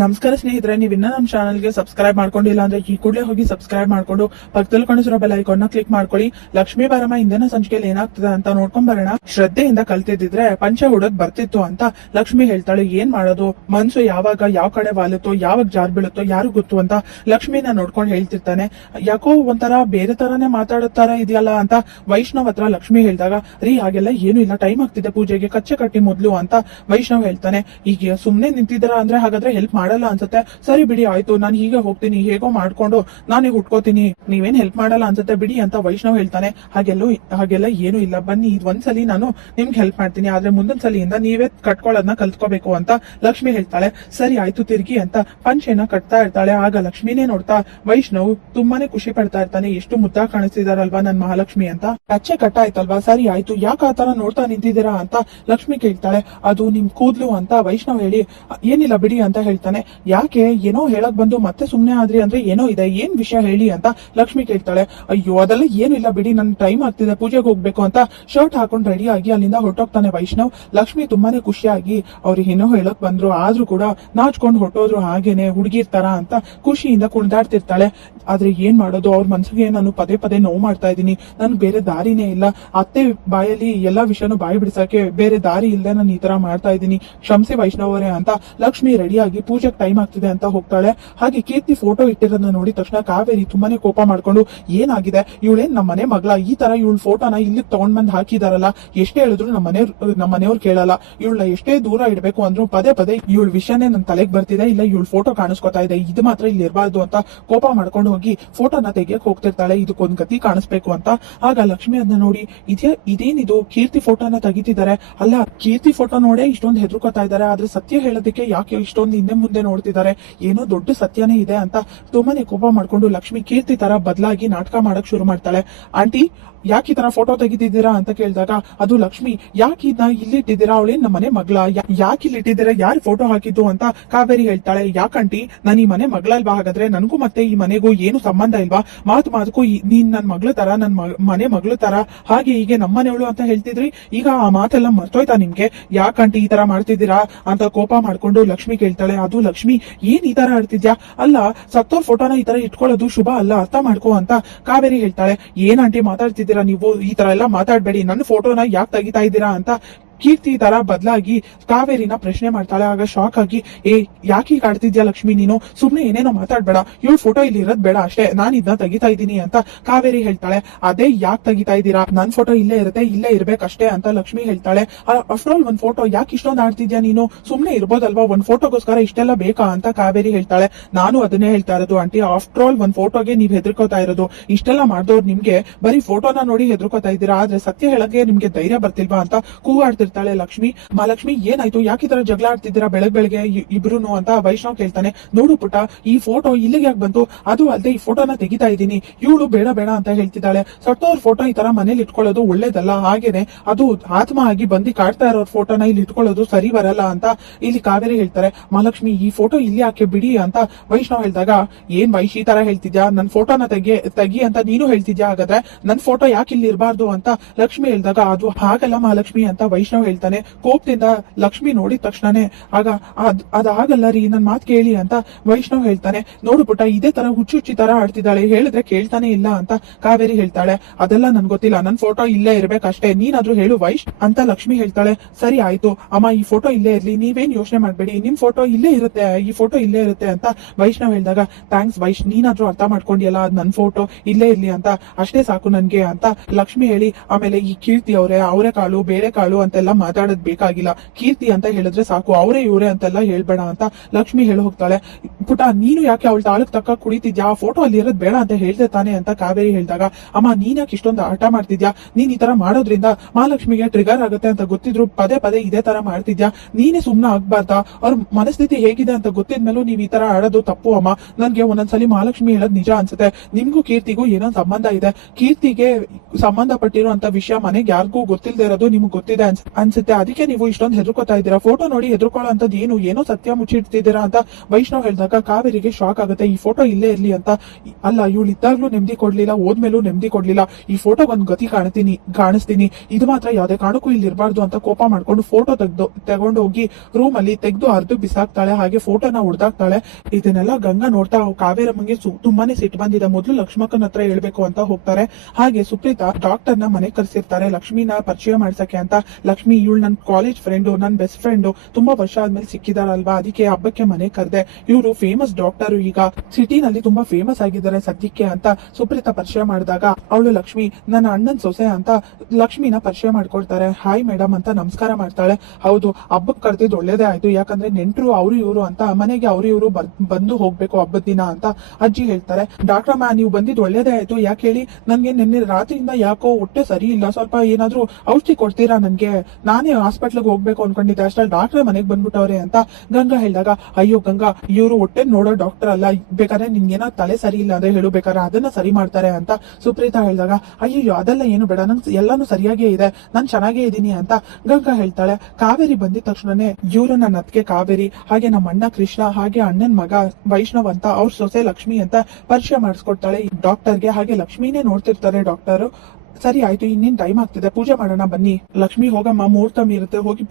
ನಮಸ್ಕಾರ ಸ್ನೇಹಿತರೆ, ನೀವು ಇನ್ನ ನಮ್ಮ ಚಾನಲ್ಗೆ ಸಬ್ಸ್ಕ್ರೈಬ್ ಮಾಡ್ಕೊಂಡಿಲ್ಲ ಅಂದ್ರೆ ಈ ಕೂಡಲೇ ಹೋಗಿ ಸಬ್ಸ್ಕ್ರೈಬ್ ಮಾಡ್ಕೊಂಡು ಪಕ್ಕದಲ್ಲಿ ಕಾಣಿಸಿರೋ ಬೆಲ್ ಐಕಾನ್ ನ ಕ್ಲಿಕ್ ಮಾಡ್ಕೊಳ್ಳಿ. ಲಕ್ಷ್ಮೀ ಬಾರಮ್ಮ ಇಂದಿನ ಸಂಚಿಕೆಯಲ್ಲಿ ಏನಾಗ್ತದೆ ಅಂತ ನೋಡ್ಕೊಂಡ್ ಬರೋಣ. ಶ್ರದ್ಧೆಯಿಂದ ಕಲ್ತಿದ್ರೆ ಪಂಚ ಹುಡಕ್ ಬರ್ತಿತ್ತು ಅಂತ ಲಕ್ಷ್ಮಿ ಹೇಳ್ತಾಳೆ. ಏನ್ ಮಾಡೋದು, ಮನ್ಸು ಯಾವಾಗ ಯಾವ ಕಡೆ ವಾಲುತ್ತೋ, ಯಾವಾಗ ಜಾರ್ ಬೀಳುತ್ತೋ ಯಾರು ಗೊತ್ತು ಅಂತ ಲಕ್ಷ್ಮಿನ ನೋಡ್ಕೊಂಡು ಹೇಳ್ತಿರ್ತಾನೆ. ಯಾಕೋ ಒಂಥರ ಬೇರೆ ತರಾನೇ ಮಾತಾಡುತ್ತಾರ ಇದೆಯಲ್ಲ ಅಂತ ವೈಷ್ಣವ್ ಹತ್ರ ಲಕ್ಷ್ಮಿ ಹೇಳಿದಾಗ, ರೀ ಹಾಗೆಲ್ಲ ಏನು ಇಲ್ಲ, ಟೈಮ್ ಆಗ್ತಿದೆ ಪೂಜೆಗೆ, ಕಚ್ಚೆ ಕಟ್ಟಿ ಮೊದ್ಲು ಅಂತ ವೈಷ್ಣವ್ ಹೇಳ್ತಾನೆ. ಈಗ ಸುಮ್ನೆ ನಿಂತಿದ್ದೀರಾ ಅಂದ್ರೆ ಹಾಗಾದ್ರೆ ಹೆಲ್ಪ್ ಮಾಡಲ್ಲ ಅನ್ಸುತ್ತೆ. ಸರಿ ಬಿಡಿ ಆಯ್ತು, ನಾನು ಹೀಗೆ ಹೋಗ್ತೀನಿ, ಹೇಗೋ ಮಾಡ್ಕೊಂಡು ನಾನೇ ಹುಟ್ಕೋತೀನಿ, ನೀವೇನ್ ಹೆಲ್ಪ್ ಮಾಡಲ್ಲ ಅನ್ಸುತ್ತೆ ಬಿಡಿ ಅಂತ ವೈಷ್ಣವ್ ಹೇಳ್ತಾನೆ. ಹಾಗೆಲ್ಲ ಏನು ಇಲ್ಲ, ಬನ್ನಿ ಒಂದ್ಸಲಿ ನಾನು ನಿಮ್ಗೆ ಹೆಲ್ಪ್ ಮಾಡ್ತೀನಿ, ಆದ್ರೆ ಮುಂದಿನ ಸಲಿಯಿಂದ ನೀವೇ ಕಟ್ಕೊಳ್ಳೋದನ್ನ ಕಲ್ತ್ಕೋಬೇಕು ಅಂತ ಲಕ್ಷ್ಮಿ ಹೇಳ್ತಾಳೆ. ಸರಿ ಆಯ್ತು ತಿರ್ಗಿ ಅಂತ ಪಂಚೆನ ಕಟ್ತಾ ಇರ್ತಾಳೆ. ಆಗ ಲಕ್ಷ್ಮಿನೇ ನೋಡ್ತಾ ವೈಷ್ಣವ್ ತುಂಬಾನೇ ಖುಷಿ ಪಡ್ತಾ ಇರ್ತಾನೆ. ಎಷ್ಟು ಮುದ್ದ ಕಾಣಿಸ್ತಿದಾರಲ್ವಾ ನನ್ ಮಹಾಲಕ್ಷ್ಮಿ ಅಂತ. ಕಚ್ಚೆ ಕಟ್ಟಾಯ್ತಲ್ವಾ, ಸರಿ ಆಯ್ತು, ಯಾಕೆ ಆತರ ನೋಡ್ತಾ ನಿಂತಿದ್ದೀರಾ ಅಂತ ಲಕ್ಷ್ಮಿ ಕೇಳ್ತಾಳೆ. ಅದು ನಿಮ್ ಕೂದ್ಲು ಅಂತ ವೈಷ್ಣವ್ ಹೇಳಿ, ಏನಿಲ್ಲ ಬಿಡಿ ಅಂತ ಹೇಳ್ತಾನೆ. ಯಾಕೆ ಏನೋ ಹೇಳಕ್ ಬಂದು ಮತ್ತೆ ಸುಮ್ನೆ ಆದ್ರಿ ಅಂದ್ರೆ ಏನೋ ಇದೆ, ಏನ್ ವಿಷಯ ಹೇಳಿ ಅಂತ ಲಕ್ಷ್ಮಿ ಕೇಳ್ತಾಳೆ. ಅಯ್ಯೋ ಅದೆಲ್ಲ ಏನು ಇಲ್ಲ ಬಿಡಿ, ನನ್ ಟೈಮ್ ಆಗ್ತಿದೆ, ಪೂಜೆಗೆ ಹೋಗ್ಬೇಕು ಅಂತ ಶರ್ಟ್ ಹಾಕೊಂಡು ರೆಡಿ ಆಗಿ ಅಲ್ಲಿಂದ ಹೊರಟೋಗ್ತಾನೆ ವೈಷ್ಣವ್. ಲಕ್ಷ್ಮಿ ತುಂಬಾನೇ ಖುಷಿಯಾಗಿ ಅವ್ರಿಗೆ ಏನೋ ಹೇಳಕ್ ಬಂದ್ರು ಆದ್ರೂ ಕೂಡ ನಾಚ್ಕೊಂಡು ಹೊರಟೋದ್ರು, ಹಾಗೇನೆ ಹುಡುಗಿರ್ ತರ ಅಂತ ಖುಷಿಯಿಂದ ಕುಣಿದಾಡ್ತಿರ್ತಾಳೆ. ಆದ್ರೆ ಏನ್ ಮಾಡೋದು, ಅವ್ರ ಮನ್ಸಿಗೆ ನಾನು ಪದೇ ಪದೇ ನೋವು ಮಾಡ್ತಾ ಇದೀನಿ, ನನ್ ಬೇರೆ ದಾರಿನೇ ಇಲ್ಲ, ಅತ್ತೆ ಬಾಯಲ್ಲಿ ಎಲ್ಲಾ ವಿಷಯನೂ ಬಾಯಿ ಬಿಡ್ಸಕ್ಕೆ ಬೇರೆ ದಾರಿ ಇಲ್ಲದೆ ನಾನು ಈ ತರ ಮಾಡ್ತಾ ಇದ್ದೀನಿ, ಕ್ಷಮಿಸಿ ವೈಷ್ಣವರೇ ಅಂತ ಲಕ್ಷ್ಮಿ ರೆಡಿಯಾಗಿ ಪೂಜೆಗೆ ಟೈಮ್ ಆಗ್ತಿದೆ ಅಂತ ಹೋಗ್ತಾಳೆ. ಹಾಗೆ ಕೀರ್ತಿ ಫೋಟೋ ಇಟ್ಟಿರೋದನ್ನ ನೋಡಿದ ತಕ್ಷಣ ಕಾವೇರಿ ತುಂಬಾನೇ ಕೋಪ ಮಾಡ್ಕೊಂಡು, ಏನಾಗಿದೆ, ಇವಳೇನ್ ನಮ್ಮನೆ ಮಗಳ, ಈ ತರ ಇವಳ ಫೋಟೋನ ಇಲ್ಲಿ ತಗೊಂಡ್ ಬಂದ್ ಹಾಕಿದಾರಲ್ಲ, ಎಷ್ಟೇ ಹೇಳಿದ್ರು ನಮ್ಮನೆಯವ್ರು ಕೇಳಲ್ಲ, ಇವಳ ಎಷ್ಟೇ ದೂರ ಇಡ್ಬೇಕು ಅಂದ್ರು ಪದೇ ಪದೇ ಇವಳ ವಿಷಯನೇ ನನ್ ತಲೆಗೆ ಬರ್ತಿದೆ, ಇಲ್ಲ ಇವಳ ಫೋಟೋ ಕಾಣಿಸ್ಕೊತಾ ಇದೆ, ಇದು ಮಾತ್ರ ಇಲ್ಲಿ ಇರಬಾರ್ದು ಅಂತ ಕೋಪ ಮಾಡ್ಕೊಂಡು ಹೋಗಿ ಫೋಟೋನ ತೆಗಿಯಕ್ ಹೋಗ್ತಿರ್ತಾಳೆ, ಇದಕ್ಕೊಂದ್ ಗತಿ ಕಾಣಿಸ್ಬೇಕು ಅಂತ. ಆಗ ಲಕ್ಷ್ಮಿ ಅದನ್ನ ನೋಡಿ, ಇದೇನಿದು ಕೀರ್ತಿ ಫೋಟೋನ ತೆಗಿತಿದ್ದಾರೆ, ಅಲ್ಲ ಕೀರ್ತಿ ಫೋಟೋ ನೋಡೇ ಇಷ್ಟೊಂದು ಹೆದರ್ಕೋತಾ ಇದ್ದಾರೆ, ಆದ್ರೆ ಸತ್ಯ ಹೇಳೋದಕ್ಕೆ ಯಾಕೆ ಇಷ್ಟೊಂದು ಹಿಂದೆ ಮುಂದೆ ನೋಡ್ತಿದ್ದಾರೆ, ಏನೋ ದೊಡ್ಡ ಸತ್ಯನೇ ಇದೆ ಅಂತ ತುಂಬಾನೇ ಕೋಪ ಮಾಡ್ಕೊಂಡು ಲಕ್ಷ್ಮಿ ಕೀರ್ತಿ ತರ ಬದಲಾಗಿ ನಾಟಕ ಮಾಡಕ್ ಶುರು ಮಾಡ್ತಾಳೆ. ಆಂಟಿ ಯಾಕೆ ಈ ತರ ಫೋಟೋ ತೆಗಿತಿದ್ದೀರಾ ಅಂತ ಕೇಳಿದಾಗ, ಅದು ಲಕ್ಷ್ಮಿ, ಯಾಕೆ ಇದನ್ನ ಇಲ್ಲಿಟ್ಟಿದ್ದೀರಾ, ಅವಳೇನ್ ನಮ್ಮ ಮನೆ ಮಗಳ, ಯಾಕೆ ಇಲ್ಲಿಟ್ಟಿದ್ದೀರಾ, ಯಾರು ಫೋಟೋ ಹಾಕಿದ್ದು ಅಂತ ಕಾವೇರಿ ಹೇಳ್ತಾಳೆ. ಯಾಕಂಟಿ ನಾನು ಈ ಮನೆ ಮಗಳಲ್ವಾ, ಹಾಗಾದ್ರೆ ನನಗೂ ಮತ್ತೆ ಈ ಮನೆಗೂ ಏನು ಸಂಬಂಧ ಇಲ್ವಾ, ಮಾತುಗೂ ನೀನ್ ನನ್ ಮಗಳ ತರ, ನನ್ ಮನೆ ಮಗಳ ತರ, ಹಾಗೆ ಹೀಗೆ ನಮ್ಮನೆಯವಳು ಅಂತ ಹೇಳ್ತಿದ್ರಿ, ಈಗ ಆ ಮಾತೆಲ್ಲ ಮರ್ತೋಯ್ತಾ ನಿಮ್ಗೆ, ಯಾಕಂಟಿ ಈ ತರ ಮಾಡ್ತಿದ್ದೀರಾ ಅಂತ ಕೋಪ ಮಾಡ್ಕೊಂಡು ಲಕ್ಷ್ಮಿ ಕೇಳ್ತಾಳೆ. ಅದು ಲಕ್ಷ್ಮಿ, ಏನ್ ಈ ತರ ಆಡ್ತಿದ್ಯಾ, ಅಲ್ಲ ಸತ್ತೋರ್ ಫೋಟೋನ ಈ ತರ ಇಟ್ಕೊಳ್ಳೋದು ಶುಭ ಅಲ್ಲ, ಅರ್ಥ ಮಾಡ್ಕೋ ಅಂತ ಕಾವೇರಿ ಹೇಳ್ತಾಳೆ. ಏನ್ ಆಂಟಿ ಮಾತಾಡ್ತಿದ್ದೀರಾ ನೀವು, ಈ ತರ ಎಲ್ಲ ಮಾತಾಡ್ಬೇಡಿ, ನನ್ನ ಫೋಟೋನ ಯಾಕೆ ತೆಗಿತಾ ಇದ್ದೀರಾ ಅಂತ ಕೀರ್ತಿ ತರ ಬದಲಾಗಿ ಕಾವೇರಿನ ಪ್ರಶ್ನೆ ಮಾಡ್ತಾಳೆ. ಆಗ ಶಾಕ್ ಆಗಿ, ಯಾಕೆ ಈಗ ಆಡ್ತಿದ್ಯಾ ಲಕ್ಷ್ಮಿ, ನೀನು ಸುಮ್ನೆ ಏನೇನೋ ಮಾತಾಡ್ಬೇಡ, ಇವಳ ಫೋಟೋ ಇಲ್ಲಿ ಇರೋದ್ ಬೇಡ ಅಷ್ಟೇ, ನಾನ್ ಇದನ್ನ ತೆಗಿತಾ ಇದ್ದೀನಿ ಅಂತ ಕಾವೇರಿ ಹೇಳ್ತಾಳೆ. ಅದೇ ಯಾಕೆ ತೆಗಿತಾ ಇದ್ದೀರಾ, ನನ್ ಫೋಟೋ ಇಲ್ಲೇ ಇರುತ್ತೆ, ಇಲ್ಲೇ ಇರ್ಬೇಕಷ್ಟೇ ಅಂತ ಲಕ್ಷ್ಮಿ ಹೇಳ್ತಾಳೆ. ಆಫ್ಟರ್ ಆಲ್ ಒಂದ್ ಫೋಟೋ ಯಾಕೆ ಇಷ್ಟೊಂದು ಆಡ್ತಿದ್ಯಾ ನೀನು, ಸುಮ್ನೆ ಇರ್ಬೋದಲ್ವಾ, ಒಂದ್ ಫೋಟೋಗೋಸ್ಕರ ಇಷ್ಟೆಲ್ಲ ಬೇಕಾ ಅಂತ ಕಾವೇರಿ ಹೇಳ್ತಾಳೆ. ನಾನು ಅದನ್ನೇ ಹೇಳ್ತಾ ಇರೋದು ಆಂಟಿ, ಆಫ್ಟರ್ ಆಲ್ ಒಂದ್ ಫೋಟೋಗೆ ನೀವ್ ಹೆದರ್ಕೋತಾ ಇರೋದು, ಇಷ್ಟೆಲ್ಲ ಮಾಡ್ದವ್ರು ನಿಮ್ಗೆ ಬರೀ ಫೋಟೋನ ನೋಡಿ ಹೆದರ್ಕೋತಾ ಇದ್ದೀರಾ, ಆದ್ರೆ ಸತ್ಯ ಹೇಳಕ್ಕೆ ನಿಮ್ಗೆ ಧೈರ್ಯ ಬರ್ತಿಲ್ವಾ ಅಂತ ಕೂಗಾಡ್ತಿರ್ತಾಳೆ ಲಕ್ಷ್ಮಿ. ಮಹಾಲಕ್ಷ್ಮಿ ಏನಾಯ್ತು, ಯಾಕೆ ಈ ತರ ಜಗಳ ಆಡ್ತಿದ್ದೀರಾ ಬೆಳಗ್ಗೆ ಇಬ್ರುನು ಅಂತ ವೈಷ್ಣವ್ ಕೇಳ್ತಾನೆ. ನೋಡು ಪುಟ್ಟ, ಈ ಫೋಟೋ ಇಲ್ಲಿಗೆ ಯಾಕೆ ಬಂತು, ಅದು ಅಲ್ಲದೆ ಈ ಫೋಟೋನ ತೆಗಿತಾ ಇದ್ದೀನಿ, ಇವಳು ಬೇಡ ಅಂತ ಹೇಳ್ತಿದ್ದಾಳೆ, ಸತ್ತೋರ್ ಫೋಟೋ ಈ ತರ ಮನೇಲಿ ಇಟ್ಕೊಳ್ಳೋದು ಒಳ್ಳೇದಲ್ಲ, ಹಾಗೇನೆ ಅದು ಆತ್ಮ ಆಗಿ ಬಂದು ಕಾಡ್ತಾ ಇರೋರ್ ಫೋಟೋನ ಇಲ್ಲಿ ಇಟ್ಕೊಳ್ಳೋದು ಸರಿ ಬರಲ್ಲ ಅಂತ ಇಲ್ಲಿ ಕಾವೇರಿ ಹೇಳ್ತಾರೆ. ಮಹಾಲಕ್ಷ್ಮಿ ಈ ಫೋಟೋ ಇಲ್ಲಿ ಯಾಕೆ ಬಿಡಿ ಅಂತ ವೈಷ್ಣವ್ ಹೇಳಿದಾಗ, ಏನ್ ವೈಶ್ ಈ ತರ ಹೇಳ್ತಿದ್ಯಾ, ನನ್ ಫೋಟೋನ ತೆಗಿ ಅಂತ ನೀನು ಹೇಳ್ತಿದ್ಯಾ, ಹಾಗಾದ್ರೆ ನನ್ ಫೋಟೋ ಯಾಕೆ ಇಲ್ಲಿ ಇರಬಾರ್ದು ಅಂತ ಲಕ್ಷ್ಮಿ ಹೇಳಿದಾಗ, ಅದು ಹಾಗಲ್ಲ ಮಹಾಲಕ್ಷ್ಮಿ ಅಂತ ವೈಷ್ಣವ್ ಹೇಳ್ತಾನೆ. ಕೋಪದಿಂದ ಲಕ್ಷ್ಮಿ ನೋಡಿದ ತಕ್ಷಣನೇ, ಆಗ ಅದಾಗಲ್ಲ ರೀ, ನನ್ ಮಾತ್ ಕೇಳಿ ಅಂತ ವೈಷ್ಣವ್ ಹೇಳ್ತಾನೆ. ನೋಡು ಪುಟ್ಟ, ಇದೇ ತರ ಹುಚ್ಚುಚ್ಚಿ ತರ ಆಡ್ತಿದ್ದಾಳೆ, ಹೇಳಿದ್ರೆ ಕೇಳ್ತಾನೆ ಇಲ್ಲ ಅಂತ ಕಾವೇರಿ ಹೇಳ್ತಾಳೆ. ಅದೆಲ್ಲ ನನ್ ಗೊತ್ತಿಲ್ಲ, ನನ್ ಫೋಟೋ ಇಲ್ಲೇ ಇರ್ಬೇಕಷ್ಟೇ, ನೀನಾದ್ರೂ ಹೇಳು ವೈಶ್ ಅಂತ ಲಕ್ಷ್ಮಿ ಹೇಳ್ತಾಳೆ. ಸರಿ ಆಯ್ತು ಅಮ್ಮ, ಈ ಫೋಟೋ ಇಲ್ಲೇ ಇರ್ಲಿ, ನೀವೇನ್ ಯೋಚನೆ ಮಾಡ್ಬೇಡಿ, ನಿಮ್ ಫೋಟೋ ಇಲ್ಲೇ ಇರುತ್ತೆ, ಈ ಫೋಟೋ ಇಲ್ಲೇ ಇರುತ್ತೆ ಅಂತ ವೈಷ್ಣವ್ ಹೇಳಿದಾಗ, ಥ್ಯಾಂಕ್ಸ್ ವೈಶ್, ನೀನಾದ್ರೂ ಅರ್ಥ ಮಾಡ್ಕೊಂಡಿಯಲ್ಲ, ಅದ್ ನನ್ ಫೋಟೋ ಇಲ್ಲೇ ಇರ್ಲಿ ಅಂತ, ಅಷ್ಟೇ ಸಾಕು ನನ್ಗೆ ಅಂತ ಲಕ್ಷ್ಮಿ ಹೇಳಿ, ಆಮೇಲೆ ಈ ಕೀರ್ತಿ ಅವರೇ ಕಾಳು ಬೇಳೆ ಕಾಳು ಅಂತೆಲ್ಲ ಮಾತಾಡೋದ್ ಬೇಕಾಗಿಲ್ಲ, ಕೀರ್ತಿ ಅಂತ ಹೇಳಿದ್ರೆ ಸಾಕು, ಅವರೇ ಇವರೇ ಅಂತೆಲ್ಲ ಹೇಳ್ಬೇಡ ಅಂತ ಲಕ್ಷ್ಮಿ ಹೇಳಿ ಹೋಗ್ತಾಳೆ. ಪುಟ ನೀನು ಯಾಕೆ ಅವಳ ತಾಳಕ್ ತಕ್ಕ ಕುಡಿತಿದ್ಯಾ, ಫೋಟೋ ಅಲ್ಲಿ ಇರೋದ್ ಬೇಡ ಅಂತ ಹೇಳ್ದೆ ತಾನೆ ಅಂತ ಕಾವೇರಿ ಹೇಳಿದಾಗ, ಅಮ್ಮ ನೀನ್ ಯಾಕೆ ಇಷ್ಟೊಂದು ಆಟ ಮಾಡ್ತಿದ್ಯಾ, ನೀನ್ ಈ ತರ ಮಾಡೋದ್ರಿಂದ ಮಹಾಲಕ್ಷ್ಮಿಗೆ ಟ್ರಿಗರ್ ಆಗುತ್ತೆ ಅಂತ ಗೊತ್ತಿದ್ರು ಪದೇ ಪದೇ ಇದೇ ತರ ಮಾಡ್ತಿದ್ಯಾ, ನೀನೇ ಸುಮ್ನೆ ಆಗ್ಬಾರ್ದಾ, ಅವ್ರ ಮನಸ್ಥಿತಿ ಹೇಗಿದೆ ಅಂತ ಗೊತ್ತಿದ್ಮೇಲೂ ನೀವ್ ಈ ತರ ಆಡೋದು ತಪ್ಪು ಅಮ್ಮ, ನನ್ಗೆ ಒಂದೊಂದ್ಸಲಿ ಮಹಾಲಕ್ಷ್ಮಿ ಹೇಳೋದ್ ನಿಜ ಅನ್ಸುತ್ತೆ, ನಿಮ್ಗೂ ಕೀರ್ತಿಗೂ ಏನೋ ಸಂಬಂಧ ಇದೆ, ಕೀರ್ತಿಗೆ ಸಂಬಂಧ ಪಟ್ಟಿರೋ ಅಂತ ವಿಷಯ ಮನೆಗೆ ಯಾರಿಗೂ ಗೊತ್ತಿಲ್ಲದೆ ಇರೋದು ನಿಮ್ಗೆ ಗೊತ್ತಿದೆ ಅನ್ಸುತ್ತೆ, ಅದಕ್ಕೆ ನೀವು ಇಷ್ಟೊಂದು ಹೆದರ್ಕೋತಾ ಇದ್ದೀರಾ. ಫೋಟೋ ನೋಡಿ ಹೆದರ್ಕೊಳ್ಳೋ ಅಂತದ್ ಏನೋ ಸತ್ಯ ಮುಚ್ಚಿಡ್ತಿದ್ದೀರಾ ಅಂತ ವೈಷ್ಣವ್ ಹೇಳಿದಾಗ ಕಾವೇರಿಗೆ ಶಾಕ್ ಆಗುತ್ತೆ. ಈ ಫೋಟೋ ಇಲ್ಲೇ ಇರ್ಲಿ ಅಂತ. ಅಲ್ಲ, ಇವಳು ಇದ್ದಾಗ್ಲೂ ನೆಮ್ಮದಿ ಕೊಡ್ಲಿಲ್ಲ, ಹೋದ್ಮೇಲೂ ನೆಮ್ಮದಿ ಕೊಡ್ಲಿಲ್ಲ. ಈ ಫೋಟೋಗ್ ಒಂದ್ ಗತಿ ಕಾಣಿಸ್ತೀನಿ, ಇದು ಮಾತ್ರ ಯಾವ್ದೇ ಕಾರಣಕ್ಕೂ ಇಲ್ಲಿ ಇರಬಾರ್ದು ಅಂತ ಕೋಪ ಮಾಡ್ಕೊಂಡು ಫೋಟೋ ತಗೊಂಡು ಹೋಗಿ ರೂಮ್ ಅಲ್ಲಿ ತೆಗೆದು ಅರ್ದು ಬಿಸಾಕ್ತಾಳೆ. ಹಾಗೆ ಫೋಟೋನ ಹೊಡೆದಾಕ್ತಾಳೆ. ಇದನ್ನೆಲ್ಲ ಗಂಗಾ ನೋಡ್ತಾ ಕಾವೇರಮ್ಮಂಗೆ ತುಂಬಾನೇ ಸಿಟ್ಟು ಬಂದಿದೆ. ಮೊದಲು ಲಕ್ಷ್ಮಕ್ಕನ ಹತ್ರ ಹೇಳ್ಬೇಕು ಅಂತ ಹೋಗ್ತಾರೆ. ಹಾಗೆ ಸುಪ್ರೀತಾ ಡಾಕ್ಟರ್ನ ಮನೆಗೆ ಕರೆಸಿರ್ತಾರೆ ಲಕ್ಷ್ಮಿನ ಪರಿಚಯ ಮಾಡ್ಸಕ್ಕೆ ಅಂತ. ಲಕ್ಷ್ಮಿ, ಇವಳು ನನ್ ಕಾಲೇಜ್ ಫ್ರೆಂಡು, ನನ್ ಬೆಸ್ಟ್ ಫ್ರೆಂಡು, ತುಂಬಾ ವರ್ಷ ಆದ್ಮೇಲೆ ಸಿಕ್ಕಿದಾರಲ್ವಾ, ಅದಕ್ಕೆ ಹಬ್ಬಕ್ಕೆ ಮನೆ ಕರೆದೆ. ಇವರು ಫೇಮಸ್ ಡಾಕ್ಟರ್, ಈಗ ಸಿಟಿನಲ್ಲಿ ತುಂಬಾ ಫೇಮಸ್ ಆಗಿದ್ದಾರೆ ಸದ್ಯಕ್ಕೆ ಅಂತ ಸುಪ್ರೀತಾ ಪರಿಚಯ ಮಾಡಿದಾಗ ಅವಳು ಲಕ್ಷ್ಮಿ ನನ್ನ ಅಣ್ಣನ್ ಸೊಸೆ ಅಂತ ಲಕ್ಷ್ಮಿನ ಪರಿಚಯ ಮಾಡ್ಕೊಳ್ತಾರೆ. ಹಾಯ್ ಮೇಡಮ್ ಅಂತ ನಮಸ್ಕಾರ ಮಾಡ್ತಾಳೆ. ಹೌದು, ಹಬ್ಬಕ್ಕೆ ಕರೆದಿದ್ದು ಒಳ್ಳೇದೇ ಆಯ್ತು, ಯಾಕಂದ್ರೆ ನೆಂಟರು ಅವ್ರು ಇವರು ಅಂತ ಮನೆಗೆ ಅವ್ರು ಇವರು ಬಂದು ಹೋಗ್ಬೇಕು ಹಬ್ಬದ ದಿನ ಅಂತ ಅಜ್ಜಿ ಹೇಳ್ತಾರೆ. ಡಾಕ್ಟರ್ ನೀವು ಬಂದಿದ್ದು ಒಳ್ಳೇದೇ ಆಯ್ತು. ಯಾಕೆ ಹೇಳಿ, ನನ್ಗೆ ನಿನ್ನೆ ರಾತ್ರಿಯಿಂದ ಯಾಕೋ ಹೊಟ್ಟೆ ಸರಿ ಇಲ್ಲ, ಸ್ವಲ್ಪ ಏನಾದ್ರೂ ಔಷಧಿ ಕೊಡ್ತೀರಾ ನನ್ಗೆ? ನಾನೇ ಹಾಸ್ಪಿಟ್ಲಿಗೆ ಹೋಗ್ಬೇಕು ಅನ್ಕೊಂಡಿದ್ದೆ, ಅಷ್ಟ್ರಲ್ಲಿ ಡಾಕ್ಟರ್ ಮನೆಗೆ ಬಂದ್ಬಿಟ್ಟವ್ರೆ ಅಂತ ಗಂಗಾ ಹೇಳಿದಾಗ, ಅಯ್ಯೋ ಗಂಗಾ, ಇವರು ಹೊಟ್ಟೆ ನೋಡೋ ಡಾಕ್ಟರ್ ಅಲ್ಲ, ಬೇಕಾದ್ರೆ ನಿನ್ಗೇನೋ ತಲೆ ಸರಿ ಇಲ್ಲ ಅಂದ್ರೆ ಹೇಳು, ಬೇಕಾದ್ರೆ ಅದನ್ನ ಸರಿ ಮಾಡ್ತಾರೆ ಅಂತ ಸುಪ್ರೀತಾ ಹೇಳಿದಾಗ, ಅಯ್ಯೋ ಅದೆಲ್ಲ ಏನು ಬೇಡ, ನಂಗೆ ಎಲ್ಲಾನು ಸರಿಯಾಗೇ ಇದೆ, ನಾನ್ ಚೆನ್ನಾಗೇ ಇದೀನಿ ಅಂತ ಗಂಗಾ ಹೇಳ್ತಾಳೆ. ಕಾವೇರಿ ಬಂದಿದ ತಕ್ಷಣನೇ ಇವರು ನನ್ನ ಅತ್ತಿಗೆ ಕಾವೇರಿ, ಹಾಗೆ ನಮ್ಮ ಅಣ್ಣ ಕೃಷ್ಣ, ಹಾಗೆ ಅಣ್ಣನ್ ಮಗ ವೈಷ್ಣವ್ ಅಂತ, ಅವ್ರ ಸೊಸೆ ಲಕ್ಷ್ಮಿ ಅಂತ ಪರಿಚಯ ಮಾಡಿಸ್ಕೊಡ್ತಾಳೆ ಡಾಕ್ಟರ್ಗೆ. ಹಾಗೆ ಲಕ್ಷ್ಮಿನೇ ನೋಡ್ತಿರ್ತಾರೆ ಡಾಕ್ಟರ್. ಸರಿ ಆಯ್ತು, ಇನ್ನೇನ್ ಟೈಮ್ ಆಗ್ತಿದೆ, ಪೂಜೆ ಮಾಡೋಣ ಬನ್ನಿ. ಲಕ್ಷ್ಮಿ, ಹೋಗಮ್ಮ, ಮುಹೂರ್ತ ಮೀರುತ್ತೆ, ಹೋಗಿ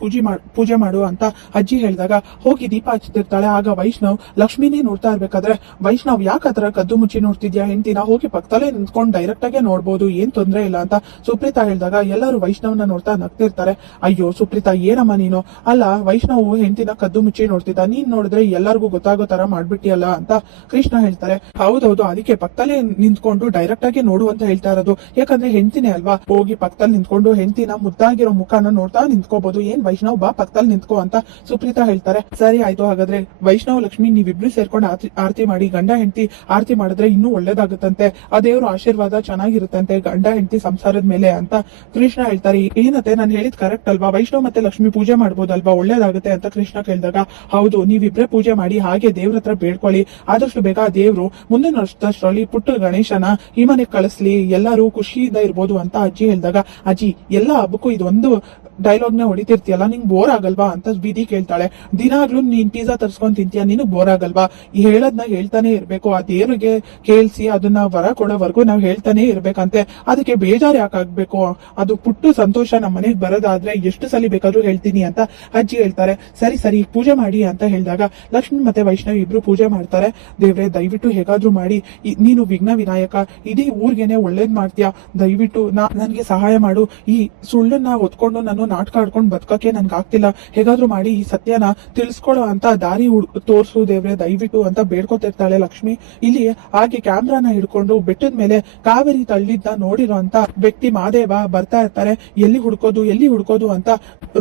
ಪೂಜೆ ಮಾಡು ಅಂತ ಅಜ್ಜಿ ಹೇಳಿದಾಗ ಹೋಗಿ ದೀಪ ಹಚ್ತಿರ್ತಾಳೆ. ಆಗ ವೈಷ್ಣವ್ ಲಕ್ಷ್ಮಿನೇ ನೋಡ್ತಾ ಇರ್ಬೇಕಾದ್ರೆ, ವೈಷ್ಣವ್ ಯಾಕೆ ಆತರ ಕದ್ದು ಮುಚ್ಚಿ ನೋಡ್ತಿದ್ಯಾ ಹೆಂಡತಿನ, ಹೋಗಿ ಪಕ್ಕದಲ್ಲೇ ನಿಂತ್ಕೊಂಡು ಡೈರೆಕ್ಟ್ ಆಗೇ ನೋಡ್ಬೋದು, ಏನ್ ತೊಂದ್ರೆ ಇಲ್ಲ ಅಂತ ಸುಪ್ರೀತಾ ಹೇಳಿದಾಗ ಎಲ್ಲರೂ ವೈಷ್ಣವ್ನ ನೋಡ್ತಾ ನಗ್ತಿರ್ತಾರೆ. ಅಯ್ಯೋ ಸುಪ್ರೀತಾ, ಏನಮ್ಮ ನೀನು, ಅಲ್ಲ ವೈಷ್ಣವ್ ಹೆಂಡತಿನ ಕದ್ದು ಮುಚ್ಚಿ ನೋಡ್ತಿದ್ದ, ನೀನ್ ನೋಡಿದ್ರೆ ಎಲ್ಲರಿಗೂ ಗೊತ್ತಾಗೋ ತರ ಮಾಡ್ಬಿಟ್ಟಿಯಲ್ಲ ಅಂತ ಕೃಷ್ಣ ಹೇಳ್ತಾರೆ. ಹೌದೌದು, ಅದಕ್ಕೆ ಪಕ್ಕದಲ್ಲೇ ನಿಂತ್ಕೊಂಡು ಡೈರೆಕ್ಟ್ ಆಗಿ ನೋಡು ಅಂತ ಹೇಳ್ತಾ ಇರೋದು, ಯಾಕಂದ್ರೆ ಹೆಂಡತಿನೇ ಅಲ್ವಾ, ಹೋಗಿ ಪಕ್ಕದಲ್ಲಿ ನಿಂತ್ಕೊಂಡು ಹೆಂಡತಿನ ಮುದ್ದಾಗಿರೋ ಮುಖಾನ ನೋಡ್ತಾ ನಿಂತ್ಕೋಬಹುದು. ಏನ್ ವೈಷ್ಣವ್, ಬಾ ಪಕ್ಕದಲ್ಲಿ ನಿಂತ್ಕೋ ಅಂತ ಸುಪ್ರೀತಾ ಹೇಳ್ತಾರೆ. ಸರಿ ಆಯ್ತು, ಹಾಗಾದ್ರೆ ವೈಷ್ಣವ್ ಲಕ್ಷ್ಮಿ ನೀವಿಬ್ರು ಸೇರ್ಕೊಂಡು ಆರತಿ ಮಾಡಿ, ಗಂಡ ಹೆಂಡತಿ ಆರತಿ ಮಾಡಿದ್ರೆ ಇನ್ನೂ ಒಳ್ಳೇದಾಗುತ್ತಂತೆ, ಆ ದೇವ್ರ ಆಶೀರ್ವಾದ ಚೆನ್ನಾಗಿರುತ್ತಂತೆ ಗಂಡ ಹೆಂಡತಿ ಸಂಸಾರದ ಮೇಲೆ ಅಂತ ಕೃಷ್ಣ ಹೇಳ್ತಾರೆ. ಏನತ್ತೆ, ನಾನು ಹೇಳಿದ್ ಕರೆಕ್ಟ್ ಅಲ್ವಾ, ವೈಷ್ಣವ್ ಮತ್ತೆ ಲಕ್ಷ್ಮಿ ಪೂಜೆ ಮಾಡ್ಬೋದಲ್ವಾ, ಒಳ್ಳೇದಾಗುತ್ತೆ ಅಂತ ಕೃಷ್ಣ ಕೇಳಿದಾಗ, ಹೌದು ನೀವಿಬ್ರೆ ಪೂಜೆ ಮಾಡಿ, ಹಾಗೆ ದೇವ್ರ ಹತ್ರ ಬೇಡ್ಕೊಳ್ಳಿ, ಆದಷ್ಟು ಬೇಗ ದೇವ್ರು ಮುಂದಿನ ವರ್ಷದಲ್ಲಿ ಪುಟ್ಟ ಗಣೇಶನ ಈ ಮನೆಗೆ ಕಳಿಸ್ಲಿ, ಎಲ್ಲರೂ ಖುಷಿಯಿಂದ ಇರ್ಬೋದು ಅಂತ ಅಜ್ಜಿ ಹೇಳಿದಾಗ, ಅಜ್ಜಿ ಎಲ್ಲ ಹಬ್ಬಕ್ಕೂ ಇದೊಂದು ಡೈಲಾಗ್ ನ ಹೊಡಿತಿರ್ತೀಯಲ್ಲ, ನಿಂಗ್ ಬೋರ್ ಆಗಲ್ವಾ ಅಂತ ವಿಧಿ ಕೇಳ್ತಾಳೆ. ದಿನಾಗ್ಲೂ ನೀನ್ ಪಿಜ್ಜಾ ತರ್ಸ್ಕೊಂಡ್ ತಿಂತೀಯ, ನಿನಗ್ ಬೋರ್ ಆಗಲ್ವಾ? ಹೇಳದ್ನ ಹೇಳ್ತಾನೆ ಇರ್ಬೇಕು, ಆ ದೇವ್ರಿಗೆ ಕೇಳಿಸಿ ಅದನ್ನ ವರ ಕೊಡೋವರೆಗೂ ನಾವ್ ಹೇಳ್ತಾನೆ ಇರ್ಬೇಕಂತೆ, ಅದಕ್ಕೆ ಬೇಜಾರ್ ಯಾಕಾಗ್ಬೇಕು, ಅದು ಪುಟ್ಟು ಸಂತೋಷ ನಮ್ಮ ಮನೆಗ್ ಬರೋದಾದ್ರೆ ಎಷ್ಟು ಸಲ ಬೇಕಾದ್ರೂ ಹೇಳ್ತೀನಿ ಅಂತ ಅಜ್ಜಿ ಹೇಳ್ತಾರೆ. ಸರಿ ಸರಿ ಪೂಜೆ ಮಾಡಿ ಅಂತ ಹೇಳಿದಾಗ ಲಕ್ಷ್ಮಿ ಮತ್ತೆ ವೈಷ್ಣವ್ ಇಬ್ರು ಪೂಜೆ ಮಾಡ್ತಾರೆ. ದೇವ್ರೆ ದಯವಿಟ್ಟು ಹೇಗಾದ್ರೂ ಮಾಡಿ, ನೀನು ವಿಘ್ನ ವಿನಾಯಕ, ಇಡೀ ಊರ್ಗೆನೆ ಒಳ್ಳೇದ್ ಮಾಡ್ತೀಯ, ದಯವಿಟ್ಟು ನನ್ಗೆ ಸಹಾಯ ಮಾಡು, ಈ ಸುಳ್ಳನ್ನ ಹೊತ್ಕೊಂಡು ನಾನು ನಾಟಕ ಆಡ್ಕೊಂಡು ಬದುಕಕ್ಕೆ ನನ್ಗೆ ಆಗ್ತಿಲ್ಲ, ಹೇಗಾದ್ರೂ ಮಾಡಿ ಈ ಸತ್ಯನ ತಿಳಿಸ್ಕೊಡೋ ಅಂತ ದಾರಿ ತೋರ್ಸು ದೇವ್ರೆ ದಯವಿಟ್ಟು ಅಂತ ಬೇಡ್ಕೊತಿರ್ತಾಳೆ ಲಕ್ಷ್ಮಿ. ಇಲ್ಲಿ ಹಾಗೆ ಕ್ಯಾಮ್ರಾನ ಹಿಡ್ಕೊಂಡು ಬೆಟ್ಟದ ಮೇಲೆ ಕಾವೇರಿ ತಳ್ಳಿದ್ದ ನೋಡಿರೋ ಅಂತ ವ್ಯಕ್ತಿ ಮಾದೇವ ಬರ್ತಾ ಇರ್ತಾರೆ. ಎಲ್ಲಿ ಹುಡ್ಕೋದು ಅಂತ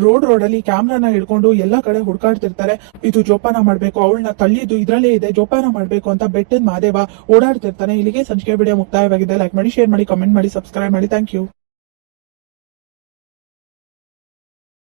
ರೋಡ್ ಅಲ್ಲಿ ಕ್ಯಾಮ್ರಾನ ಹಿಡ್ಕೊಂಡು ಎಲ್ಲಾ ಕಡೆ ಹುಡ್ಕಾಡ್ತಿರ್ತಾರೆ. ಇದು ಜೋಪಾನ ಮಾಡ್ಬೇಕು, ಅವಳನ್ನ ತಳ್ಳಿದ್ದು ಇದ್ರಲ್ಲೇ ಇದೆ, ಜೋಪಾನ ಮಾಡ್ಬೇಕು ಅಂತ ಬೆಟ್ಟದ ಮಾದೇವ ಓಡಾಡ್ತಿರ್ತಾನೆ. ಇಲ್ಲಿಗೆ ಸಂಚಿಕೆ ವಿಡಿಯೋ ಮುಕ್ತಾಯವಾಗಿದೆ. ಲೈಕ್ ಮಾಡಿ, ಶೇರ್ ಮಾಡಿ, ಕಮೆಂಟ್ ಮಾಡಿ, ಸಬ್ಸ್ಕ್ರೈಬ್ ಮಾಡಿ. Thank you.